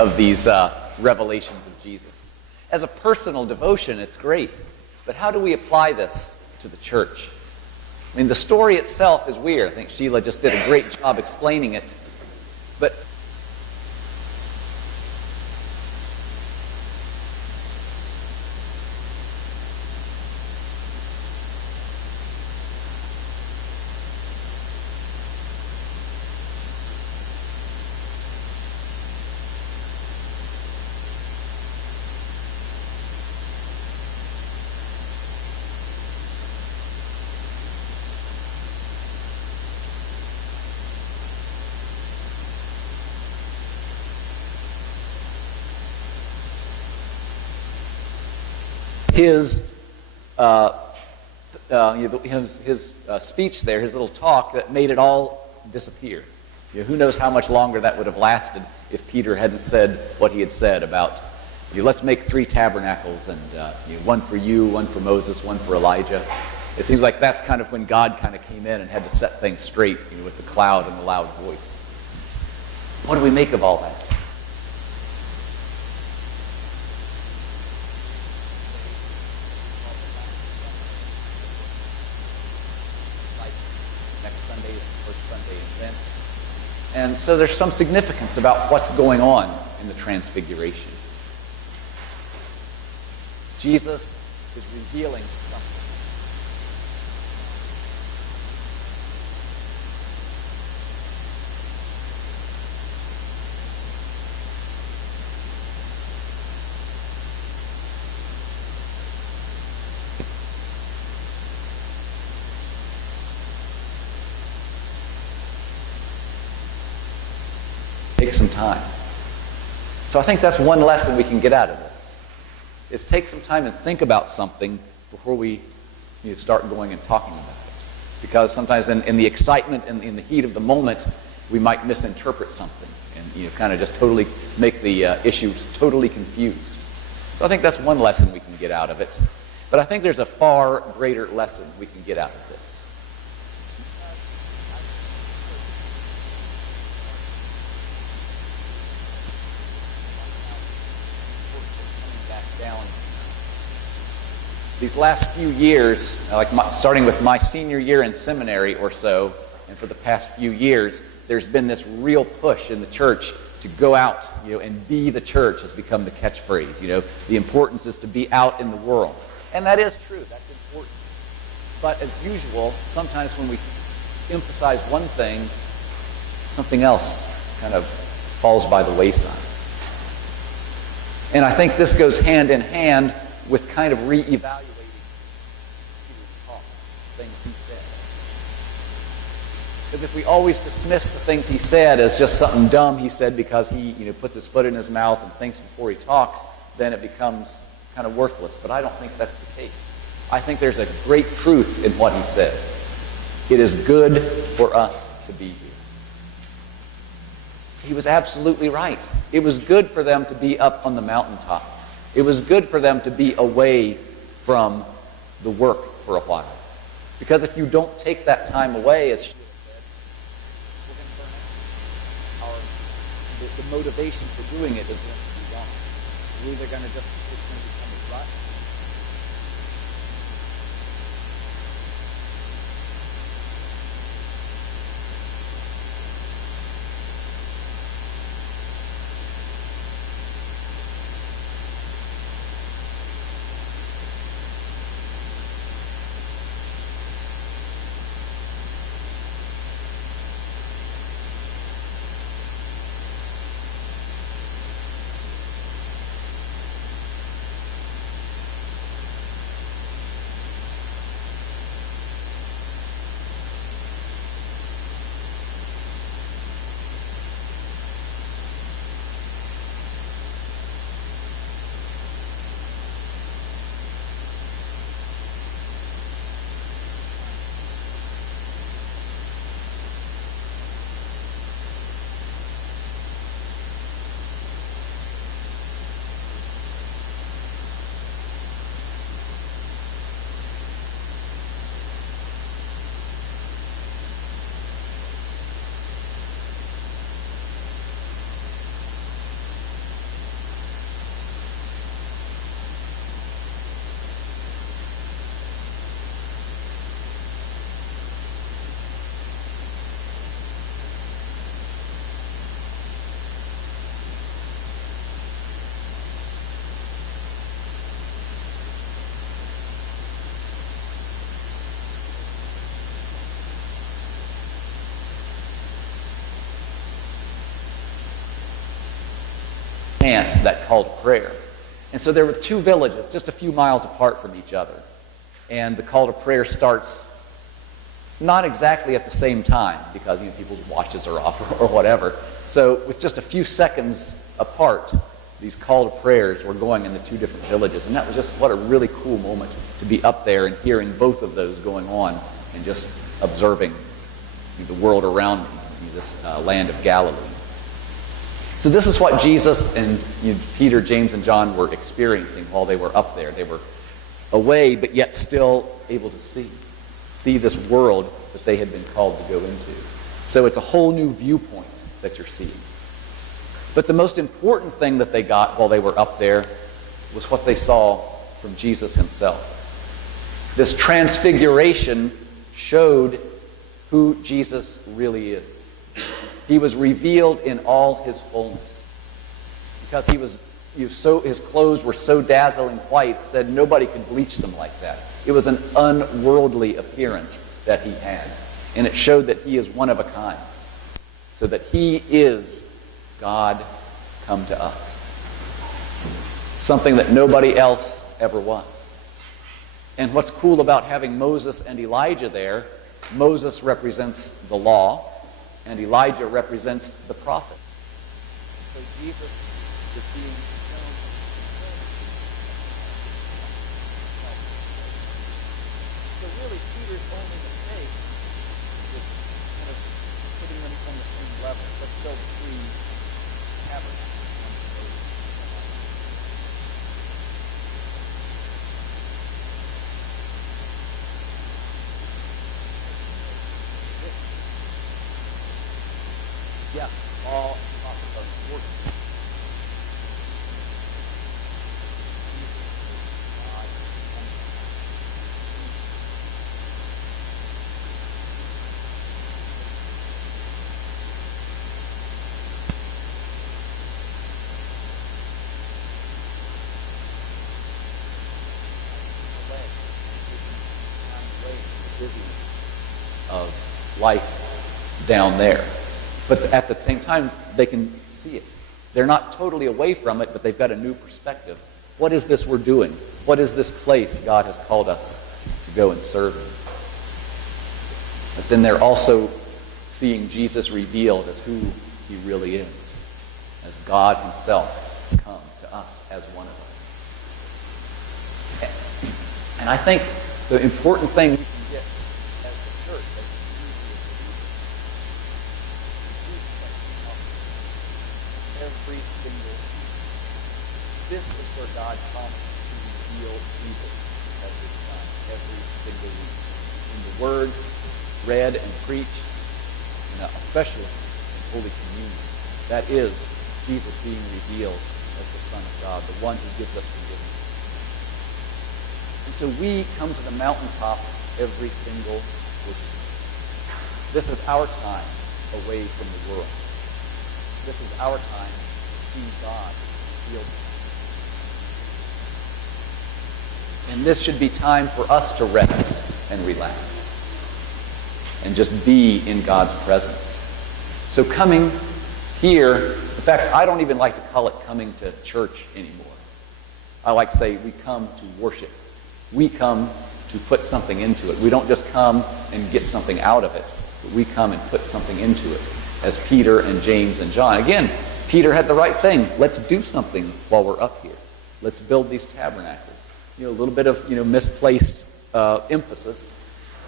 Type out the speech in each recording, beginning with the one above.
of these revelations of Jesus. As a personal devotion, it's great. But how do we apply this to the church? I mean, the story itself is weird. I think Sheila just did a great job explaining it. But his speech there, his little talk, that made it all disappear. Who knows how much longer that would have lasted if Peter hadn't said what he had said about, let's make 3 tabernacles, and one for you, one for Moses, one for Elijah. It seems like that's kind of when God kind of came in and had to set things straight, with the cloud and the loud voice. What do we make of all that? And so there's some significance about what's going on in the Transfiguration. Jesus is revealing something. Take some time. So I think that's one lesson we can get out of this, is take some time and think about something before we start going and talking about it. Because sometimes in the excitement and in the heat of the moment, we might misinterpret something and kind of just totally make the issues totally confused. So I think that's one lesson we can get out of it. But I think there's a far greater lesson we can get out of this. These last few years, starting with my senior year in seminary or so, and for the past few years, there's been this real push in the church to go out, and be the church has become the catchphrase. The importance is to be out in the world. And that is true, that's important. But as usual, sometimes when we emphasize one thing, something else kind of falls by the wayside. And I think this goes hand in hand with kind of re-evaluating Peter's talk, things he said. Because if we always dismiss the things he said as just something dumb he said because he puts his foot in his mouth and thinks before he talks, then it becomes kind of worthless. But I don't think that's the case. I think there's a great truth in what he said. It is good for us to be here. He was absolutely right. It was good for them to be up on the mountaintop. It was good for them to be away from the work for a while. Because if you don't take that time away, as Sheila said, we're going to burn out. The motivation for doing it is going to be gone. We're either going to it's going to become a rut. chant, that call to prayer. And so there were two villages just a few miles apart from each other. And the call to prayer starts not exactly at the same time because people's watches are off or whatever. So with just a few seconds apart, these call to prayers were going in the two different villages. And that was just what a really cool moment to be up there and hearing both of those going on and just observing the world around me, this land of Galilee. So this is what Jesus and Peter, James, and John were experiencing while they were up there. They were away, but yet still able to see this world that they had been called to go into. So it's a whole new viewpoint that you're seeing. But the most important thing that they got while they were up there was what they saw from Jesus himself. This transfiguration showed who Jesus really is. He was revealed in all his fullness. Because his clothes were so dazzling white, said nobody could bleach them like that. It was an unworldly appearance that he had. And it showed that he is one of a kind. So that he is God come to us. Something that nobody else ever was. And what's cool about having Moses and Elijah there, Moses represents the law, and Elijah represents the prophet. So Jesus is being shown. So really, Peter's only mistake is kind of putting them on the same level. Let's build three tabernacles. Yes, all prophets are important. Jesus is God. Away from the busyness of life down there. But at the same time, they can see it. They're not totally away from it, but they've got a new perspective. What is this we're doing? What is this place God has called us to go and serve in? But then they're also seeing Jesus revealed as who he really is, as God himself come to us as one of us. And I think the important thing we can get as the church, every single week. This is where God promised to reveal Jesus as his son every single week. In the Word, read and preached, and especially in Holy Communion. That is Jesus being revealed as the Son of God, the one who gives us forgiveness. And so we come to the mountaintop every single week. This is our time away from the world. This is our time to see God revealed. And this should be time for us to rest and relax and just be in God's presence. So coming here, in fact, I don't even like to call it coming to church anymore. I like to say we come to worship. We come to put something into it. We don't just come and get something out of it, but we come and put something into it, as Peter and James and John. Again, Peter had the right thing. Let's do something while we're up here. Let's build these tabernacles. A little bit of misplaced emphasis,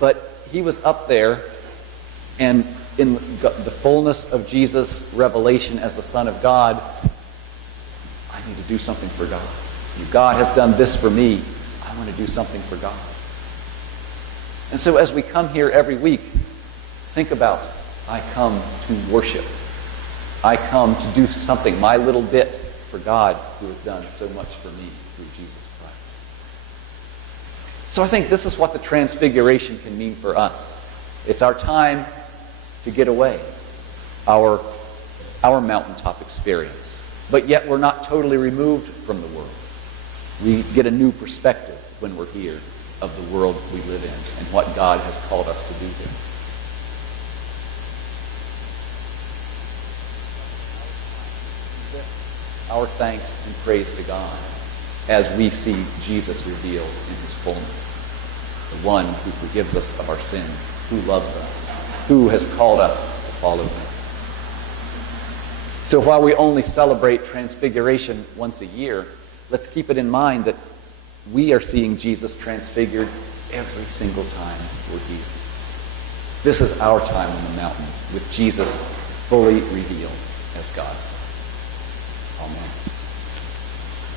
but he was up there, and in the fullness of Jesus' revelation as the Son of God, I need to do something for God. God has done this for me. I want to do something for God. And so as we come here every week, think about, I come to worship. I come to do something, my little bit, for God who has done so much for me through Jesus Christ. So I think this is what the Transfiguration can mean for us. It's our time to get away, our mountaintop experience. But yet we're not totally removed from the world. We get a new perspective when we're here of the world we live in and what God has called us to do here. our thanks and praise to God as we see Jesus revealed in his fullness. The one who forgives us of our sins, who loves us, who has called us to follow him. So while we only celebrate Transfiguration once a year, let's keep it in mind that we are seeing Jesus transfigured every single time we're here. This is our time on the mountain with Jesus fully revealed as God's. Amen.